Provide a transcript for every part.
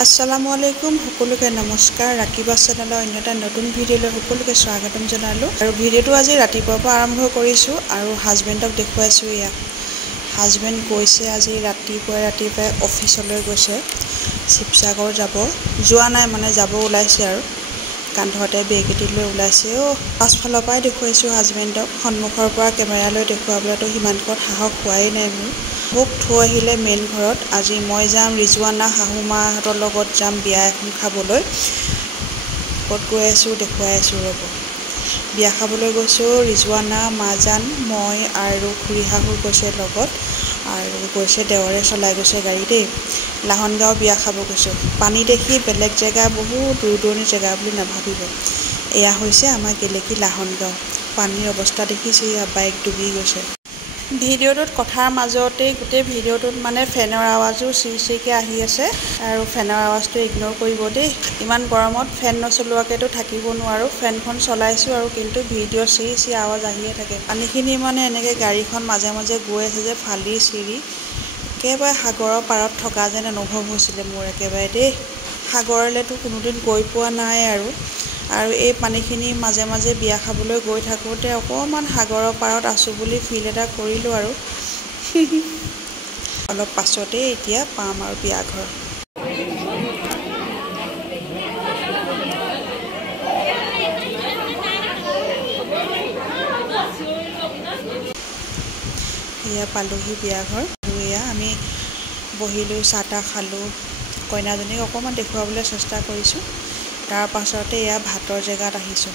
আসসালামু আলাইকুম সকলোকে নমস্কাৰ ৰাকিবা চেনেলৰ অন্য এটা নতুন ভিডিঅ'লৈ সকলোকে স্বাগতম জনালো আৰু ভিডিঅ'টো আজি ৰাতিপুৱাৰ পৰা আৰম্ভ কৰিছো আৰু হাজবেণ্ডক দেখুৱাইছো ইয়া হাজবেণ্ড গৈছে আজি ৰাতিপুৱাই অফিচলৈ গৈছে শিৱসাগৰ যাব যোৱা নাই মানে যাব ওলাইছে আৰু কান্ধতে বেগ এটি লৈ ওলাইছে পাছফালৰ পৰাই দেখুৱাইছো হাজবেণ্ডক সন্মুখৰ পৰা কেমেৰালৈ দেখুৱাবলৈতো হিমানকত সাহস হোৱাই নাই মোক থৈ আহিলে মেইন ঘৰত আজি মই যাম ৰিজৱানা হাহুমাহঁতৰ লগত যাম বিয়া এখন খাবলৈ ক'ত গৈ আছো দেখুৱাই আছো ৰব বিয়া খাবলৈ গৈছো ৰিজৱানা মাজান মই আৰু খুৰী শাহু গৈছে লগত আৰু গৈছে দেৱৰে চলাই গৈছে গাড়ী দেই লাহনগাঁও বিয়া খাব গৈছো পানী দেখি বেলেগ জেগা বহুত দূৰ জেগা বুলি নাভাবিব এয়া হৈছে আমাৰ গেলেকী লাহনগাঁও পানীৰ অৱস্থা দেখিছে বাইক ডুবি গৈছে ভিডিঅ'টোত কথাৰ মাজতে গোটেই ভিডিঅ'টোত মানে ফেনৰ আৱাজো চিৰিকে আহি আছে আৰু ফেনৰ আৱাজটো ইগনোৰ কৰিব দেই ইমান গৰমত ফেন নচলোৱাকেতো থাকিব নোৱাৰো ফেনখন চলাইছো আৰু কিন্তু ভিডিঅ' চিৰি আৱাজ আহিয়ে থাকে পানীখিনি মানে এনেকৈ গাড়ীখন মাজে মাজে গৈ আছে যে ফালি চিৰি একেবাৰে সাগৰৰ পাৰত থকা যেন অনুভৱ হৈছিলে মোৰ একেবাৰে দেই সাগৰলৈতো কোনোদিন গৈ পোৱা নাই আৰু এই পানীখিনি মাজে মাজে বিয়া খাবলৈ গৈ থাকোঁতে অকণমান সাগৰৰ পাৰত আছোঁ বুলি ফিল এটা কৰিলোঁ আৰু অলপ পাছতে এতিয়া পাম আৰু বিয়া ঘৰ এয়া পালোহি বিয়া ঘৰ এয়া আমি বহিলোঁ চাহ তাহ খালোঁ কইনাজনীক অকণমান দেখুৱাবলৈ চেষ্টা কৰিছোঁ তাৰ পাছতে এয়া ভাতৰ জেগাত আহিছোঁ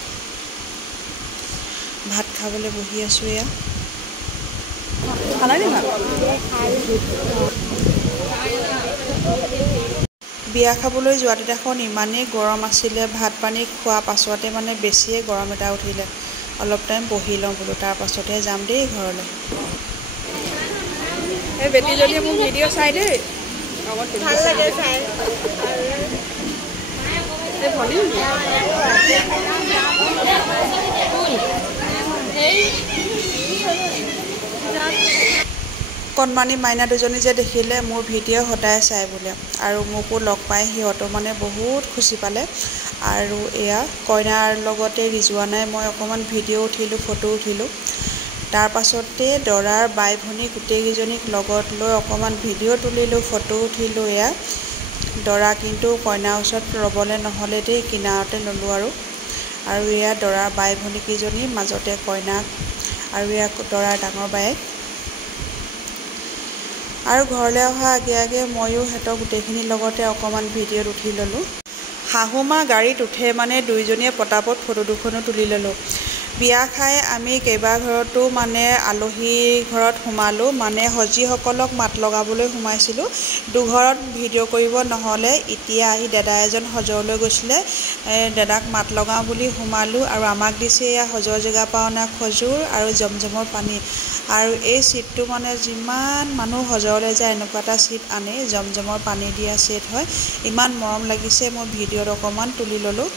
ভাত খাবলৈ বহি আছোঁ এয়া বিয়া খাবলৈ যোৱা দিনাখন ইমানেই গৰম আছিলে ভাত পানী খোৱা পাছতে মানে বেছিয়ে গৰম এটা উঠিলে অলপ টাইম বহি লওঁ বোলো তাৰ পাছতে যাম দেই ঘৰলৈ এই বেটিজনীয়ে মোৰ ভিডিঅ' চাই দেই ভাল লাগে চাই কণমানি মাইনা দুজনী যে দেখিলে মোৰ ভিডিঅ' সদায় চাই বোলে আৰু মোকো লগ পাই সিহঁতো মানে বহুত খুচি পালে আৰু এয়া কইনাৰ লগতে ৰিজৱানাই মই অকণমান ভিডিঅ' উঠিলোঁ ফটো উঠিলোঁ তাৰ পাছতে দৰাৰ বাই ভনী গোটেইকেইজনীক লগত লৈ অকণমান ভিডিঅ' তুলিলোঁ ফটো উঠিলোঁ এয়া দৰা কিন্তু কইনাৰ ওচৰত ৰ'বলৈ নহ'লে দেই কিনাৰতে ল'লোঁ আৰু এয়া দৰাৰ বাই ভনীকেইজনী মাজতে কইনাক আৰু এয়া দৰাৰ ডাঙৰ বায়েক আৰু ঘৰলৈ অহা আগে ময়ো সিহঁতৰ গোটেইখিনিৰ লগতে অকণমান ভিডিঅ'ত উঠি ল'লোঁ শাহুমা গাড়ীত উঠে মানে দুইজনীয়ে পটাপট ফটো দুখনো তুলি ল'লোঁ বিয়া খাই আমি কেইবাঘৰতো মানে আলহী ঘৰত সোমালোঁ মানে সজীসকলক মাত লগাবলৈ সোমাইছিলোঁ দুঘৰত ভিডিঅ' কৰিব নহ'লে এতিয়া আহি দাদা এজন সজৰলৈ গৈছিলে দাদাক মাত লগাওঁ বুলি সোমালোঁ আৰু আমাক দিছে এয়া সজৰ জেগা পাওনা খজুৰ আৰু জমজমৰ পানী আৰু এই ছিটটো মানে যিমান মানুহ সজৰলৈ যায় এনেকুৱা এটা ছিট আনে জমজমৰ পানী দিয়া ছিট হয় ইমান মৰম লাগিছে মই ভিডিঅ'ত অকণমান তুলি ল'লোঁ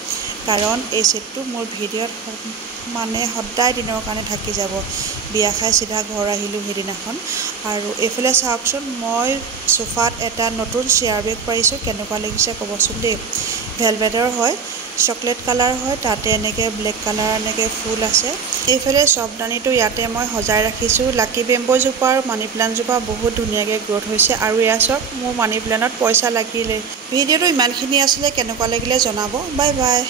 কাৰণ এই ছিটটো মোৰ ভিডিঅ'ত মানে সদায় দিনৰ কাৰণে থাকি যাব বিয়া খাই চিধা ঘৰ আহিলোঁ সেইদিনাখন আৰু এইফালে চাওকচোন মই সোফাত এটা নতুন চেয়াৰ বেগ পাৰিছোঁ কেনেকুৱা লাগিছে ক'বচোন দেই ভেলভেটৰ হয় চকলেট কালাৰ হয় তাতে এনেকৈ ব্লেক কালাৰ এনেকৈ ফুল আছে এইফালে চবদানিটো ইয়াতে মই সজাই ৰাখিছোঁ লাকি বেম্ব'জোপা আৰু মানি প্লাণ্টজোপা বহুত ধুনীয়াকৈ গ্ৰ'থ হৈছে আৰু এয়া চব মোৰ মানি প্লাণ্টত পইচা লাগিলে ভিডিঅ'টো ইমানখিনি আছিলে কেনেকুৱা লাগিলে জনাব বাই বাই